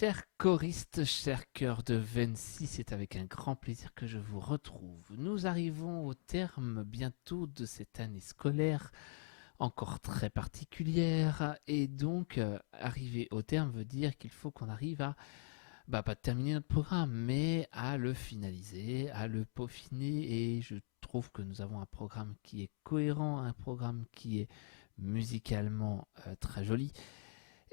Chers choristes, chers chœurs de Vency, c'est avec un grand plaisir que je vous retrouve. Nous arrivons au terme bientôt de cette année scolaire, encore très particulière, et donc arriver au terme veut dire qu'il faut qu'on arrive à, pas terminer notre programme, mais à le finaliser, à le peaufiner, et je trouve que nous avons un programme qui est cohérent, un programme qui est musicalement très joli,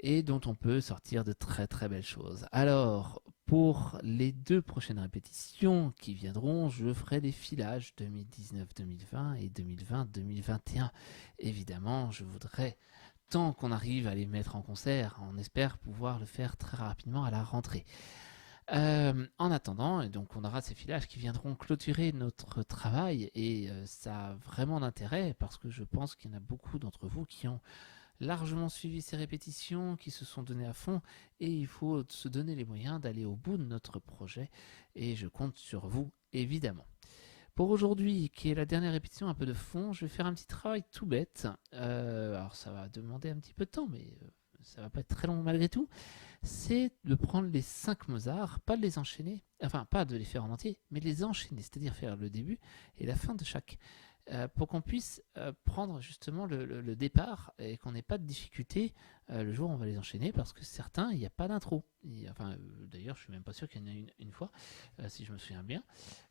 et dont on peut sortir de très très belles choses. Alors, pour les 2 prochaines répétitions qui viendront, je ferai des filages 2019-2020 et 2020-2021. Évidemment, je voudrais, tant qu'on arrive à les mettre en concert, on espère pouvoir le faire très rapidement à la rentrée. En attendant, et donc on aura ces filages qui viendront clôturer notre travail, et ça a vraiment d'intérêt parce que je pense qu'il y en a beaucoup d'entre vous qui ont largement suivi ces répétitions, qui se sont donnés à fond, et il faut se donner les moyens d'aller au bout de notre projet, et je compte sur vous, évidemment. Pour aujourd'hui, qui est la dernière répétition, un peu de fond, je vais faire un petit travail tout bête. Alors ça va demander un petit peu de temps, mais ça va pas être très long malgré tout. C'est de prendre les 5 Mozart, pas de les enchaîner, enfin pas de les faire en entier, mais de les enchaîner, c'est-à-dire faire le début et la fin de chaque, pour qu'on puisse prendre justement le départ et qu'on n'ait pas de difficulté le jour où on va les enchaîner, parce que certains, il n'y a pas d'intro. Enfin, d'ailleurs, je suis même pas sûr qu'il y en ait une fois, si je me souviens bien.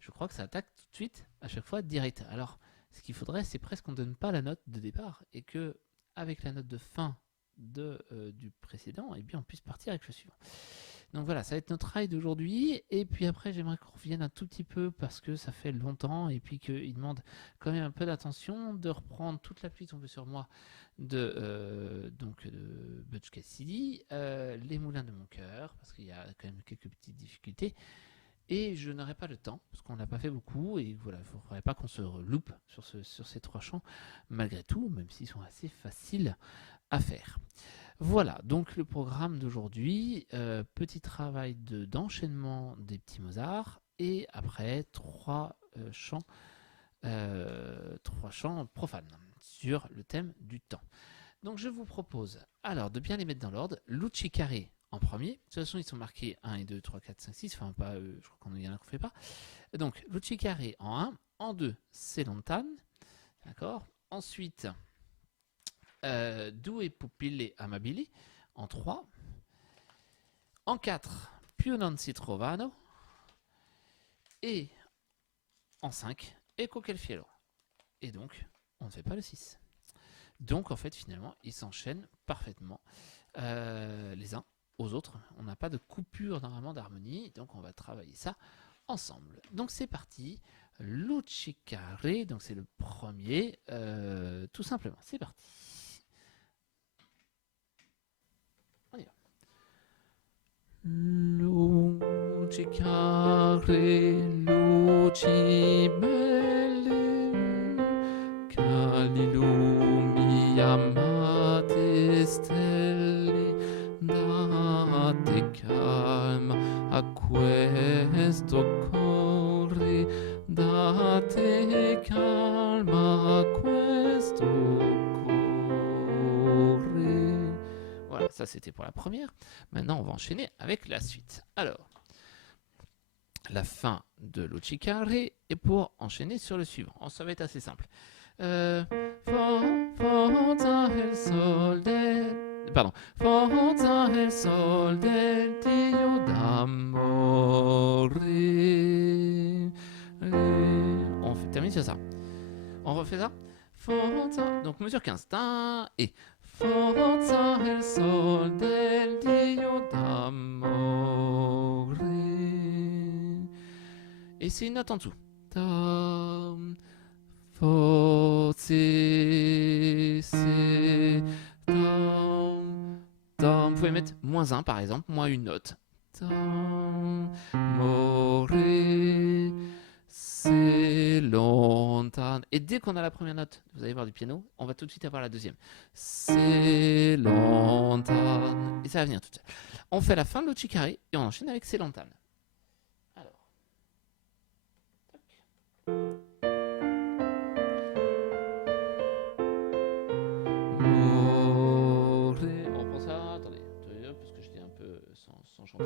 Je crois que ça attaque tout de suite, à chaque fois, direct. Alors, ce qu'il faudrait, c'est presque qu'on ne donne pas la note de départ, et que, avec la note de fin du précédent, eh bien, on puisse partir avec le suivant. Donc voilà, ça va être notre ride d'aujourd'hui. Et puis après, j'aimerais qu'on revienne un tout petit peu parce que ça fait longtemps et puis qu'il demande quand même un peu d'attention, de reprendre toute la pluie tombée sur moi de Butch Cassidy, les moulins de mon cœur, parce qu'il y a quand même quelques petites difficultés. Et je n'aurai pas le temps, parce qu'on n'a pas fait beaucoup, et voilà, il ne faudrait pas qu'on se loupe sur ces 3 chants, malgré tout, même s'ils sont assez faciles à faire. Voilà, donc le programme d'aujourd'hui, petit travail d'enchaînement des petits Mozart, et après 3 chants profanes sur le thème du temps. Donc je vous propose alors de bien les mettre dans l'ordre. Lucci Carré en premier, de toute façon ils sont marqués 1 et 2, 3, 4, 5, 6, enfin pas, je crois qu'on y en a qu'on fait pas. Donc Lucci Carré en 1, en 2 c'est Lontane, d'accord. Ensuite Due pupille amabili en 3. En 4, Più non si trovano. Et en 5, Ecco quel fiero. Et donc, on ne fait pas le 6. Donc, en fait, finalement, ils s'enchaînent parfaitement les uns aux autres. On n'a pas de coupure normalement d'harmonie. Donc, on va travailler ça ensemble. Donc, c'est parti. Lucicare, donc c'est le premier, tout simplement. C'est parti. On y va. Luci care, luci belle, cali lumi amate stelle, date calma a questo cuore, date calma a questo cuore. Voilà, ça c'était pour la première. Maintenant, on va enchaîner avec la suite. Alors, la fin de Lucicare est pour enchaîner sur le suivant. Ça va être assez simple. Forza il sol del... Pardon. Forza il sol del Dio d'amore. On termine sur ça. On refait ça. Forza. Donc mesure 15. Et Forza il sol del Dio d'amore. Et c'est une note en dessous. Tam, forse, se, tam, tam. Vous pouvez mettre -1 par exemple, moins une note. Tam, more, c'est lontane. Et dès qu'on a la première note, vous allez voir du piano, on va tout de suite avoir la deuxième. C'est lontane. Et ça va venir tout de suite. On fait la fin de Lucicare et on enchaîne avec c'est lontane. Alors. On reprend ça. Attendez, parce que j'étais un peu sans chanter.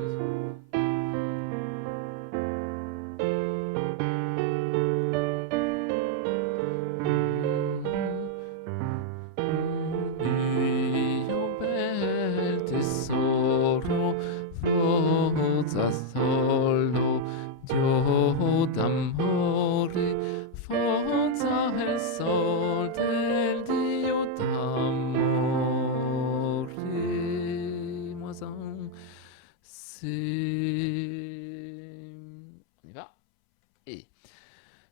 Dio bel tesoro, forza solo, Dio d'amore, forza el sol del Dio d'amore. Moins un, on y va. Et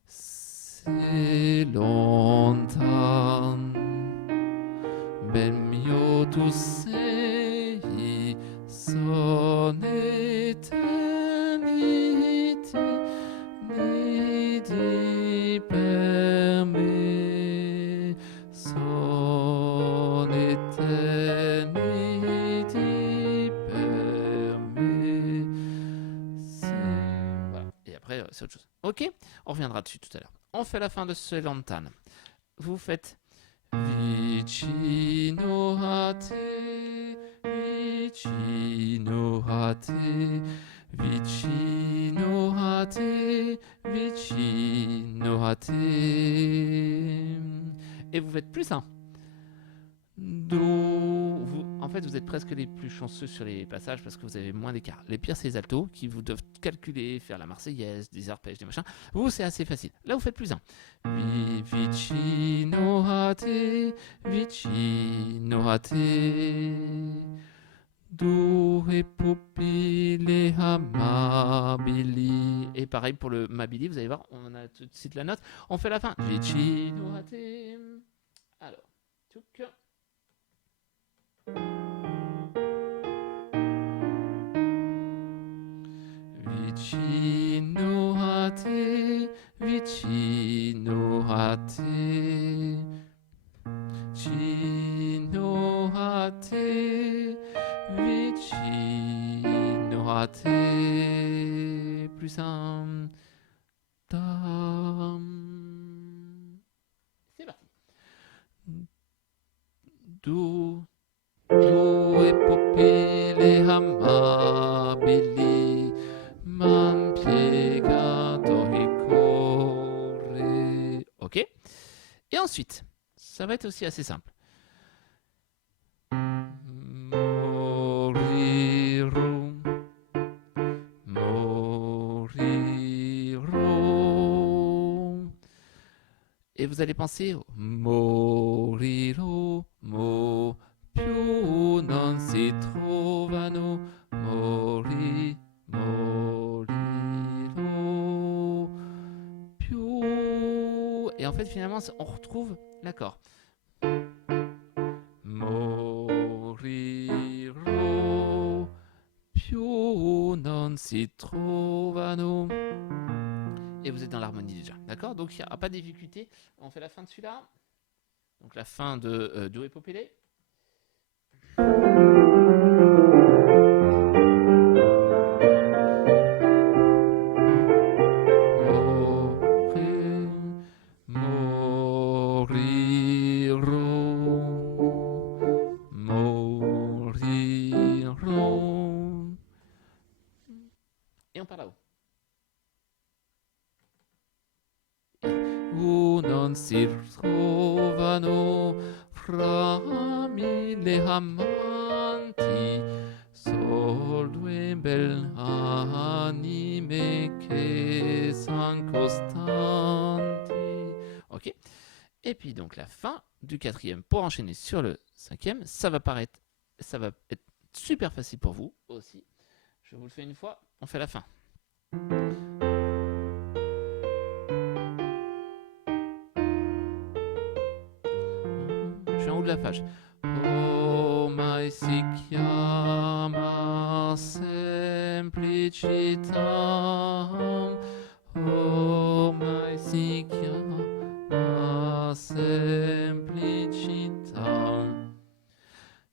c'est lontano. Ben mio tu sei, son eternité, nidi per me, son eternité per me. Voilà. Et après, c'est autre chose. Ok, on reviendra dessus tout à l'heure. On fait la fin de ce lontane. Vous faites vicino a te, vicino a te, vicino a te, vicino a te. Et vous faites plus un. Do. En fait, vous êtes presque les plus chanceux sur les passages parce que vous avez moins d'écart. Les pires, c'est les altos qui vous doivent calculer, faire la Marseillaise, des arpèges, des machins. Vous, c'est assez facile. Là, vous faites plus un. Vicino a te, vicino a te. Do et pupille amabili. Et pareil pour le mabili, vous allez voir, on a tout de suite la note. On fait la fin. Vicino a te. Alors, tchouk. Vicino a te, vicino a te, vicino a te, vicino a te, plus un tam. C'est parti. Do e pupille amabili, man piegato il cuore. Ok. Et ensuite, ça va être aussi assez simple. Morirò, morirò. Et vous allez penser au morirò, più non si trovano, morirò, più. Et en fait, finalement, on retrouve l'accord. Morirò, più non si trovano. Et vous êtes dans l'harmonie déjà, d'accord? Donc il n'y a pas de difficulté. On fait la fin de celui-là. Donc la fin de Do et Popélé. Morirò. Et on part là-haut. Non si trovano fra mille amanti sol due belle anime che son costanti. Ok. Et puis donc la fin du quatrième pour enchaîner sur le cinquième. Ça va être super facile pour vous aussi. Je vous le fais une fois. On fait la fin. Je suis en haut de la page. Oh, mai si chiama semplicitam. Oh, mai si chiama semplicitam.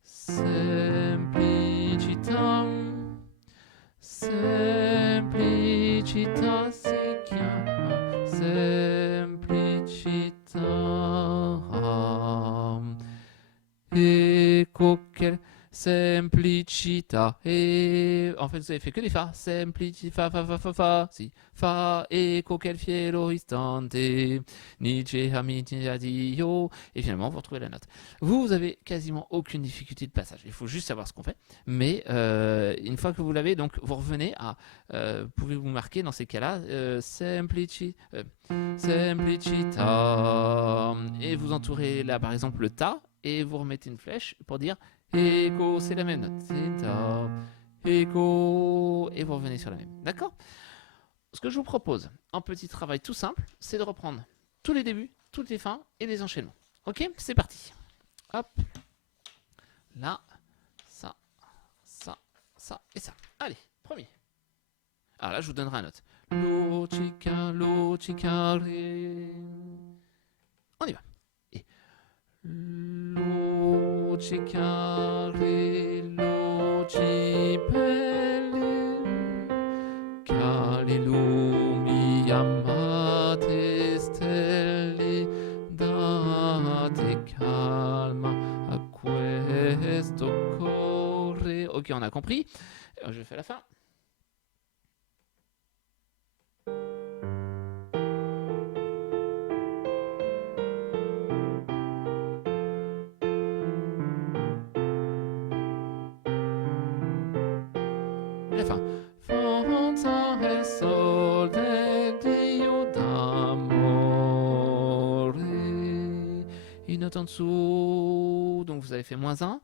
Semplicitam. Semplicità si chiama semplicità. Ecco che semplicità Semplicita. Et en fait, vous avez fait que des fa. Semplicita, fa, fa, fa, fa. Si. Fa, ecco quel fiero istante. Nice, amici, addio. Et finalement, vous retrouvez la note. Vous avez quasiment aucune difficulté de passage. Il faut juste savoir ce qu'on fait. Mais une fois que vous l'avez, donc vous revenez à. Pouvez-vous marquer dans ces cas-là Semplicita. Et vous entourez là, par exemple, le ta. Et vous remettez une flèche pour dire Echo, c'est la même note. C'est ta. Echo. Et vous revenez sur la même. D'accord? Ce que je vous propose, en petit travail tout simple, c'est de reprendre tous les débuts, toutes les fins et les enchaînements. Ok? C'est parti. Hop. Là, ça, ça, ça et ça. Allez, premier. Alors là, je vous donnerai une note. Lo, chica, ré. On y va. Et lo, chica, ré, lo, ci, pelle. Calilumi amate stelle, date calma a questo corre. Ok, on a compris. Je fais la fin. La fin. Fonza e sol del Dio d'amore. Une note en dessous. Donc vous avez fait -1. Ta,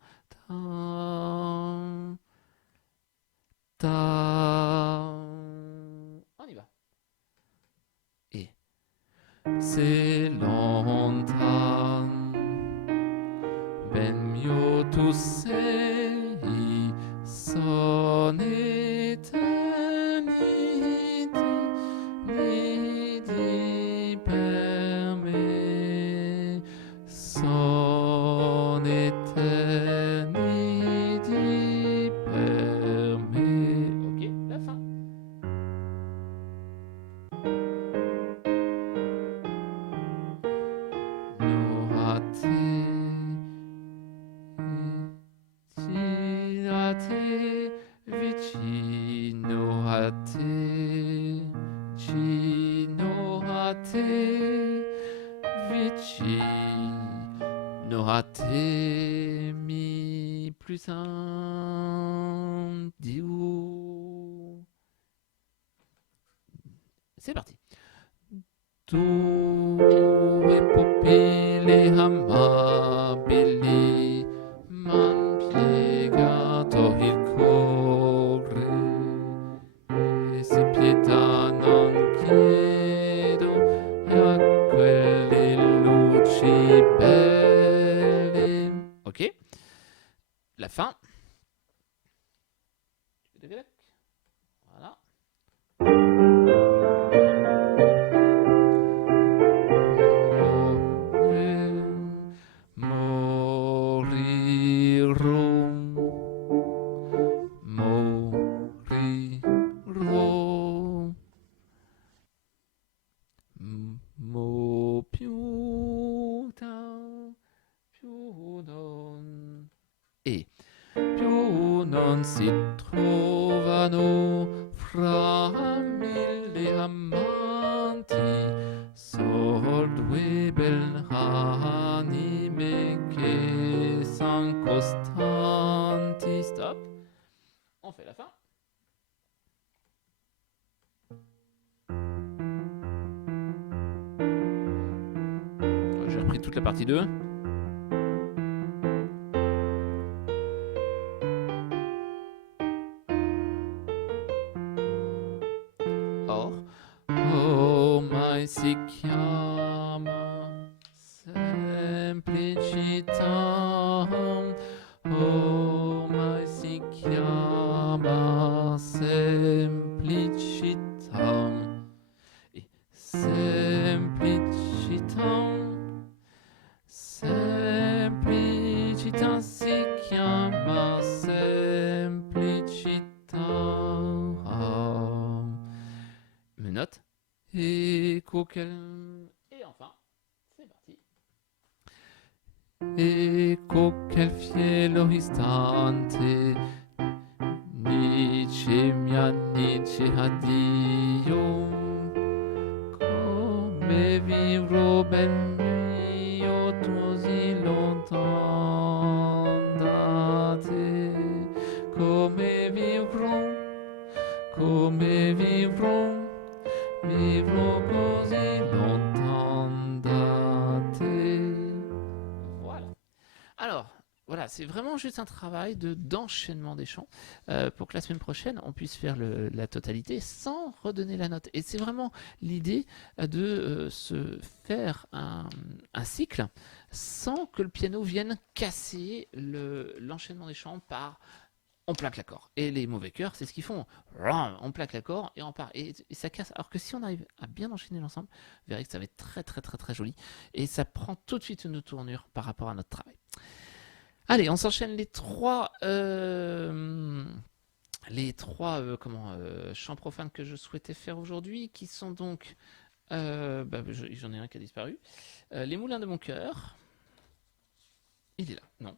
ta. On y va. Et c'est lontan. Ben mio tu sei. Son eternity per me. Son eternity per me. Ok, la fin. Vicino a te, vicino a te, mi plus un, diou. C'est parti. Due pupille amabili m'han piegato il cuore e se pietà non chiedo e a quelle luci belle. Ok, la fin. Voilà. Mo più non e più non si trovano fra mille amanti sol due belle anime che son costanti. Stop. On fait la fin. J'ai repris toute la partie 2. Or, oh mai si chiama semplicità. Oh mai si chiama semplicità. E semplicità. Semplicità si chiama semplicità. Menottes. Et enfin, c'est parti. ecco che il cielo istante, dice mia, dice addio, come vivrò ben mio così lontano da te, come vivrò, vivrò così lontano da te. Voilà. Alors, voilà, c'est vraiment juste un travail d'enchaînement des chants pour que la semaine prochaine, on puisse faire la totalité sans redonner la note. Et c'est vraiment l'idée de se faire un cycle sans que le piano vienne casser l'enchaînement des chants par on plaque l'accord. Et les mauvais chœurs, c'est ce qu'ils font. On plaque l'accord et on part. Et ça casse. Alors que si on arrive à bien enchaîner l'ensemble, vous verrez que ça va être très très très très joli. Et ça prend tout de suite une tournure par rapport à notre travail. Allez, on s'enchaîne les trois chants profanes que je souhaitais faire aujourd'hui, qui sont donc, j'en ai un qui a disparu, les moulins de mon cœur. Il est là, non.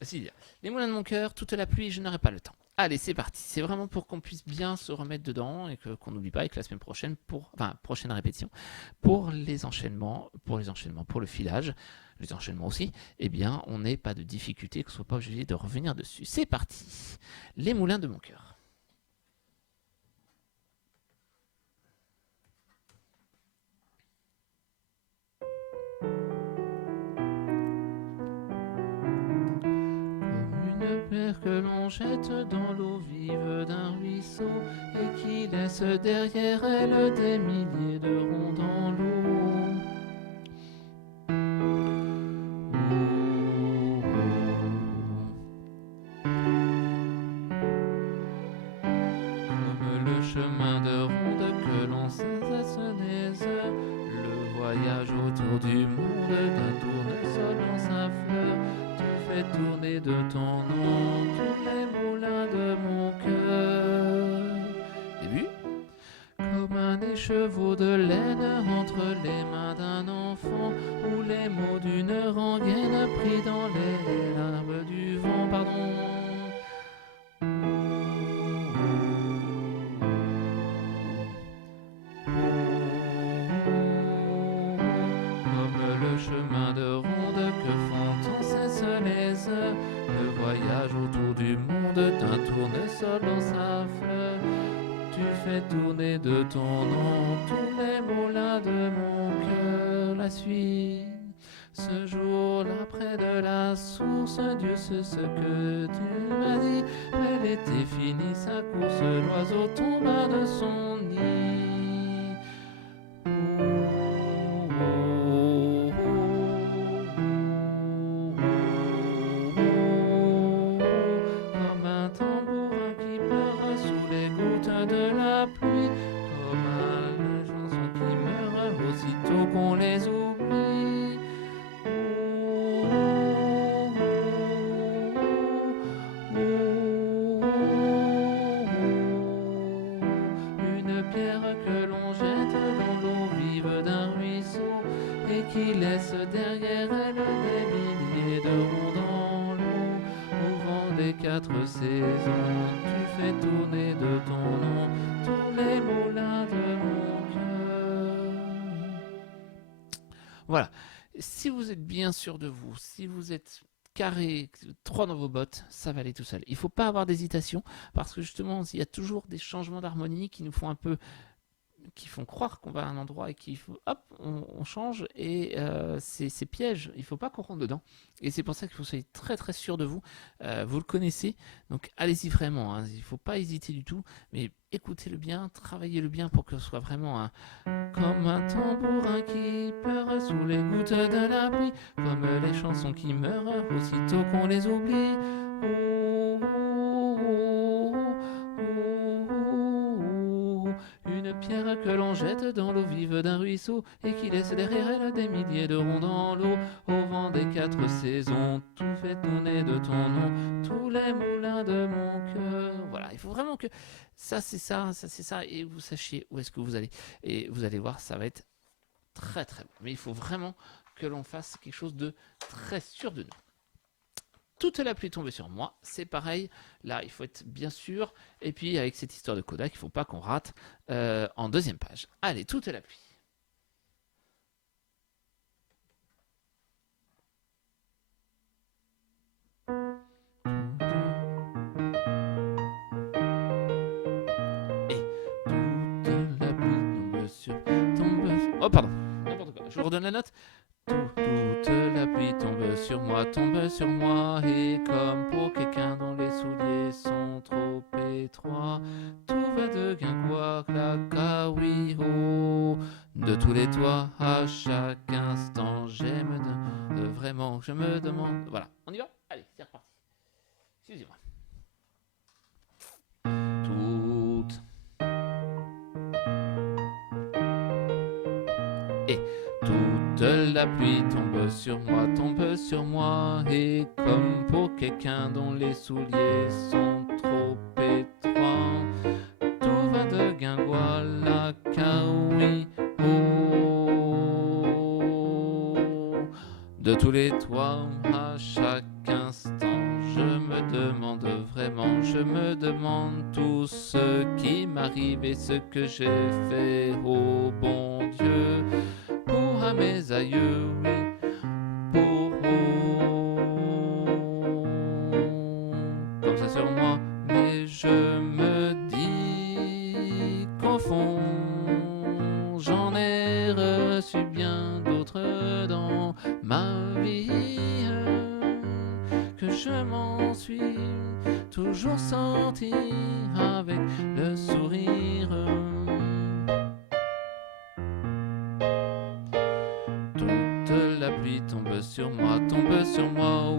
Si, il est là. Les moulins de mon cœur, toute la pluie, je n'aurai pas le temps. Allez, c'est parti. C'est vraiment pour qu'on puisse bien se remettre dedans et qu'on n'oublie pas et que la semaine prochaine, prochaine répétition, pour les enchaînements, pour le filage, les enchaînements aussi, eh bien, on n'ait pas de difficulté, qu'on ne soit pas obligé de revenir dessus. C'est parti. Les moulins de mon cœur. Pierre que l'on jette dans l'eau vive d'un ruisseau et qui laisse derrière elle des milliers de ronds dans l'eau. Comme le chemin de ronde que l'on cesse les heures, le voyage autour du monde d'un tournesol en sa fleur. Fais tourner de ton nom tous les moulins de mon cœur. Début. Comme un écheveau de laine entre les mains d'un enfant, ou les mots d'une rengaine pris dans les larmes du vent, pardon. Comme le chemin de ronde que font sans cesse les heures, le voyage autour du monde d'un tournesol dans sa fleur. Tu fais tourner de ton nom tous les moulins de mon cœur. La suite. Ce jour-là, près de la source, Dieu sait ce que tu m'as dit. Elle était finie sa course, l'oiseau tomba de son nid. Comme un tambourin qui pleure sous les gouttes de la pluie, comme une chanson qui meurt aussitôt qu'on les oublie. Une pierre que l'on jette dans l'eau vive d'un ruisseau et qui laisse derrière elle des milliers de ronds dans l'eau. Au vent des quatre saisons, tu fais tourner de ton nom tous les moulins de mon cœur. Voilà. Si vous êtes bien sûr de vous, si vous êtes carré, droit dans vos bottes, ça va aller tout seul. Il ne faut pas avoir d'hésitation parce que justement, il y a toujours des changements d'harmonie qui nous font un peu, qui font croire qu'on va à un endroit et qu'il faut, hop, on change et c'est piège. Il ne faut pas qu'on rentre dedans. Et c'est pour ça qu'il faut soyez très très sûr de vous. Vous le connaissez, donc allez-y vraiment. Hein. Il ne faut pas hésiter du tout, mais écoutez-le bien, travaillez-le bien pour que ce soit vraiment comme un tambourin qui pleure sous les gouttes de la pluie, comme les chansons qui meurent aussitôt qu'on les oublie. Oh, oh, oh, oh, oh, oh. Une pierre que l'on jette dans l'eau vive d'un ruisseau et qui laisse derrière elle des milliers de ronds dans l'eau. Au vent des quatre saisons, tout fait tourner de ton nom tous les moulins de mon cœur. Voilà, il faut vraiment que ça c'est ça, et vous sachiez où est-ce que vous allez. Et vous allez voir, ça va être très très bon. Mais il faut vraiment que l'on fasse quelque chose de très sûr de nous. Toute la pluie tombe sur moi, c'est pareil. Là, il faut être bien sûr. Et puis, avec cette histoire de Kodak, il ne faut pas qu'on rate en deuxième page. Allez, toute la pluie. Oh, pardon, n'importe quoi. Je vous redonne la note. Toute la pluie tombe sur moi, et comme pour quelqu'un dont les souliers sont trop étroits, tout va de guingois, claca, oui, oh. De tous les toits, à chaque instant, vraiment, je me demande. Voilà, on y va? Allez, c'est reparti. Excusez-moi. Toute. Et toute la pluie tombe sur moi, et comme pour quelqu'un dont les souliers sont trop étroits, tout va de guingois, la oui, oh. De tous les toits, à chaque instant, je me demande vraiment, je me demande tout ce qui m'arrive et ce que j'ai fait, oh bon Dieu, pour à mes aïeux, oui, pour comme ça sur moi, mais je me dis qu'au fond, j'en ai reçu bien d'autres dans ma vie, que je m'en suis toujours sorti avec le sourire. Toute la pluie tombe sur moi,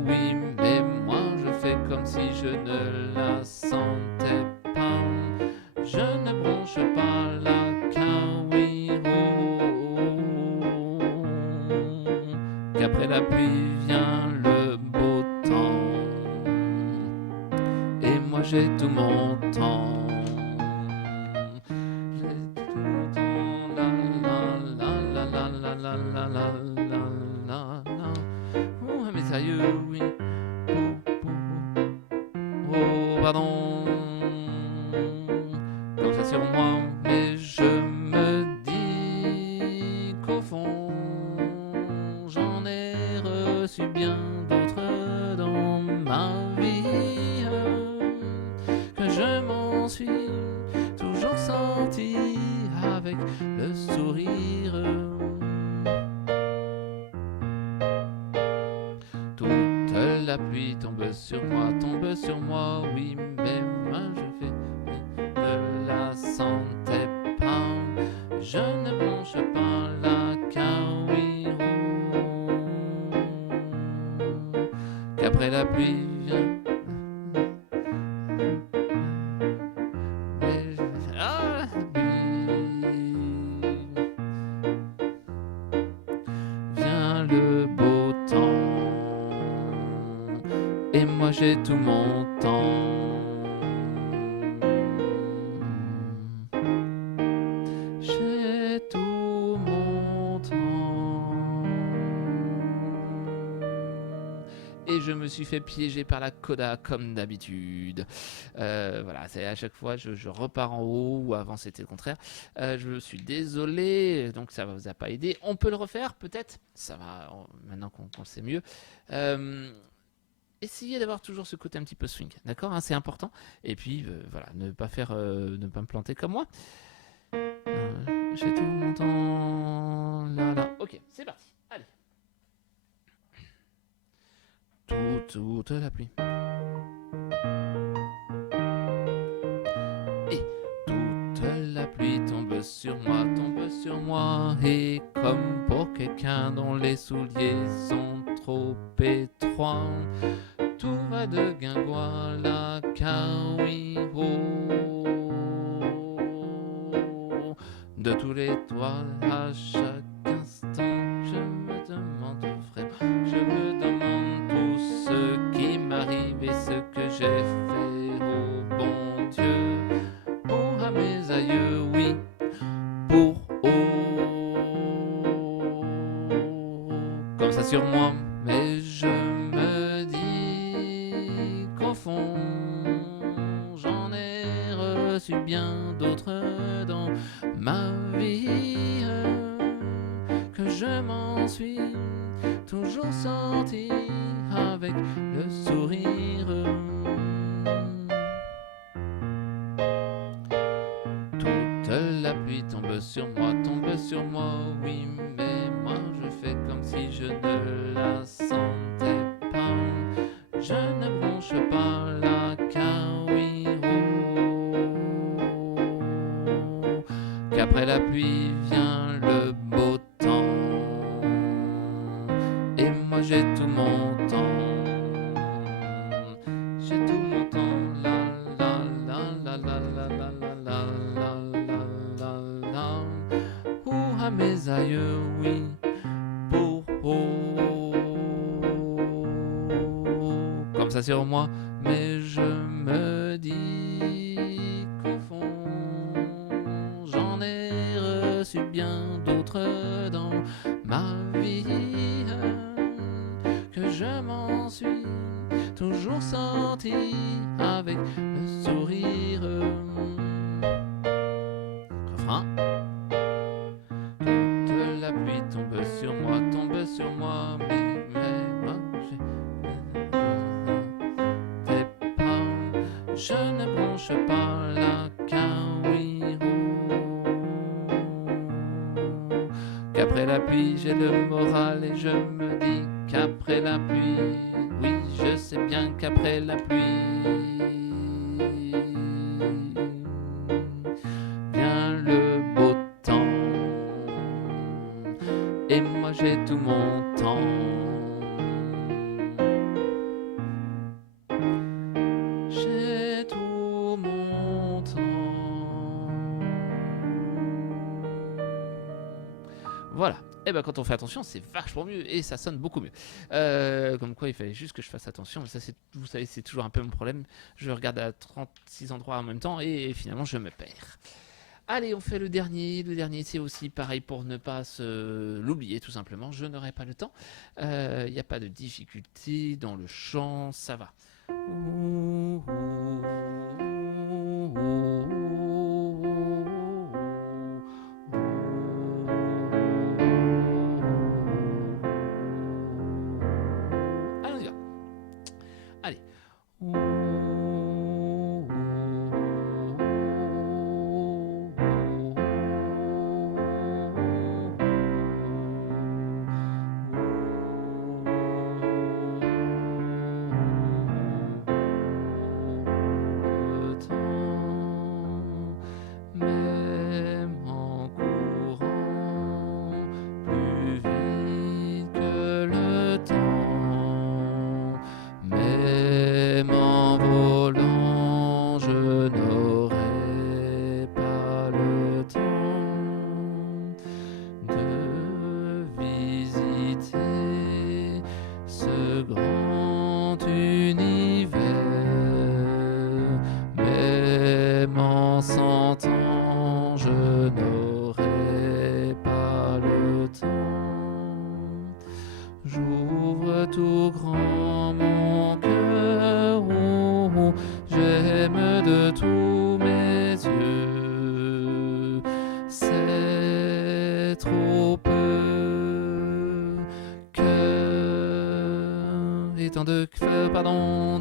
oui, mais moi je fais comme si je ne la sentais pas. Je ne bronche pas la oui, oh. Qu'après la pluie vient le beau temps, et moi j'ai tout mon temps. Oh, mes aïeux, oui. Oh, pardon. Comme ça sur moi, mais je me dis qu'au fond, j'en ai reçu bien d'autres dans ma vie, que je m'en suis toujours sorti avec le sourire. Toute la pluie tombe sur moi, oui, mais moi je fais ne la sentais pas. Je ne bronche pas la oui, oh. Qu'après la pluie vient. Vient le beau temps, et moi j'ai tout mon temps. J'ai tout mon temps. Et je me suis fait piéger par la coda comme d'habitude. Voilà, c'est à chaque fois je repars en haut, ou avant c'était le contraire. Je suis désolé, donc ça ne vous a pas aidé. On peut le refaire peut-être, ça va maintenant qu'on sait mieux. Essayez d'avoir toujours ce côté un petit peu swing, d'accord, hein, c'est important. Et puis voilà, ne pas me planter comme moi. J'ai tout mon temps. Là. Ok, c'est parti. Allez. Toute la pluie. Et toute la pluie tombe sur moi, et comme pour quelqu'un dont les souliers sont trop étroits, tout va de guingois, la oui, oh. De tous les toits, à chaque instant, je me demande vraiment, je me demande tout ce qui m'arrive et ce que j'ai fait, oh bon Dieu, pour à mes aïeux, oui, pour sur moi, mais je me dis qu'au fond, j'en ai reçu bien d'autres dans ma vie, que je m'en suis toujours sorti avec le sourire. Toute la pluie tombe sur moi, oui, mais moi je fais comme si je ne la sentais pas. Je ne bronche pas la Kawiru, qu'après la pluie vient le beau temps, et moi j'ai tout mon temps. J'ai tout mon temps, la la la la la la la la la la la la. Ou à mes aïeux, oui, pour comme ça sur moi, mais je me dis qu'au fond, j'en ai reçu bien d'autres dans ma vie, que je m'en suis toujours sorti avec le sourire. Refrain. Toute la pluie tombe sur moi, mais moi j'ai pas. Je ne bronche pas la Kawiru, qu'après la pluie j'ai le moral et je me dis qu'après la pluie, oui, je sais bien qu'après la pluie vient le beau temps, et moi j'ai tout mon temps. J'ai tout mon temps. Voilà. Et ben quand on fait attention, c'est vachement mieux et ça sonne beaucoup mieux. Comme quoi, il fallait juste que je fasse attention. Mais ça, vous savez, c'est toujours un peu mon problème. Je regarde à 36 endroits en même temps et finalement, je me perds. Allez, on fait le dernier. Le dernier, c'est aussi pareil pour ne pas l'oublier, tout simplement. Je n'aurai pas le temps. Il n'y a pas de difficulté dans le chant, ça va. Allez.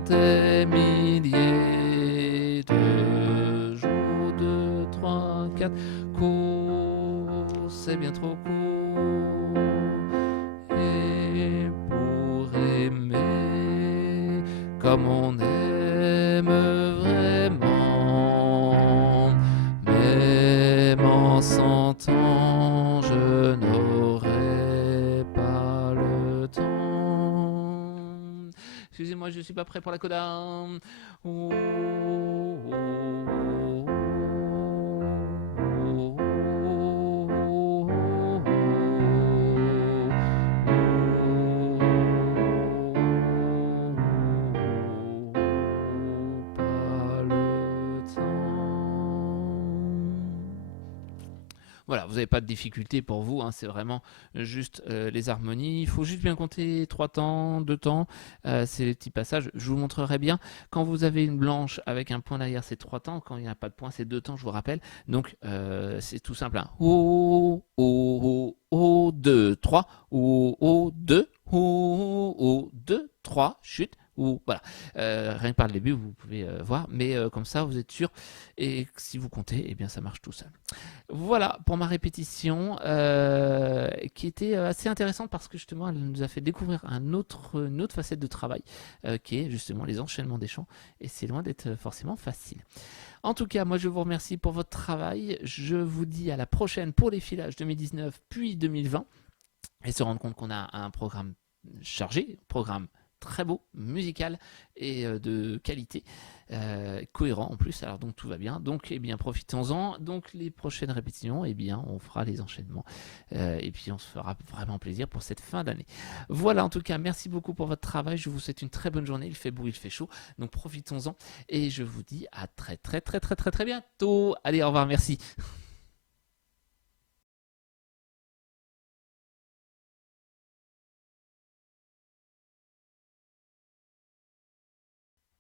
Des milliers de jours, 2, 3, 4 cours, c'est bien trop court. Et pour aimer comme on aime vraiment, même en 100 ans, je n'aurai pas le temps. Excusez-moi, je suis pas prêt pour la coda. Voilà, vous n'avez pas de difficulté pour vous, hein, c'est vraiment juste les harmonies. Il faut juste bien compter 3 temps, 2 temps, c'est les petits passages. Je vous montrerai bien. Quand vous avez une blanche avec un point derrière, c'est 3 temps. Quand il n'y a pas de point, c'est 2 temps, je vous rappelle. Donc c'est tout simple. Hein. O, O, O, 2, 3, O, 2, O, 2, 3, chute. Ou voilà, rien que par le début, vous pouvez voir, mais comme ça, vous êtes sûr. Et si vous comptez, eh bien, ça marche tout seul. Voilà pour ma répétition qui était assez intéressante parce que justement elle nous a fait découvrir une autre facette de travail qui est justement les enchaînements des chants et c'est loin d'être forcément facile. En tout cas, moi je vous remercie pour votre travail. Je vous dis à la prochaine pour les filages 2019 puis 2020 et se rendre compte qu'on a un programme chargé, programme très beau, musical et de qualité, cohérent en plus, alors donc tout va bien, donc eh bien profitons-en, donc les prochaines répétitions, eh bien on fera les enchaînements, et puis on se fera vraiment plaisir pour cette fin d'année. Voilà, en tout cas, merci beaucoup pour votre travail, je vous souhaite une très bonne journée, il fait beau, il fait chaud, donc profitons-en, et je vous dis à très très très très très très très bientôt, allez au revoir, merci.